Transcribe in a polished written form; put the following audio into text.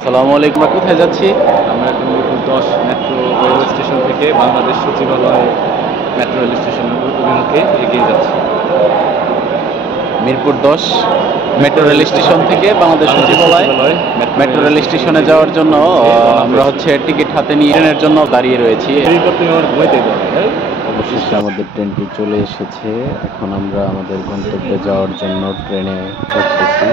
আসসালামু আলাইকুম। আমরা কোথায় যাচ্ছি? আমরা এখন মিরপুর 10 মেট্রো রেল স্টেশন থেকে বাংলাদেশ সচিবালয় মেট্রো রেল স্টেশনের অভিমুখে এগিয়ে যাচ্ছি। মিরপুর 10 মেট্রো রেল স্টেশন থেকে বাংলাদেশ সচিবালয় মেট্রো রেল স্টেশনে যাওয়ার জন্য আমরা টিকিট হাতে নিয়ে ট্রেনের জন্য দাঁড়িয়ে রয়েছি। অবশেষে আমাদের ট্রেনটি চলে এসেছে। এখন আমরা আমাদের গন্তব্যে যাওয়ার জন্য ট্রেনে চড়তেছি।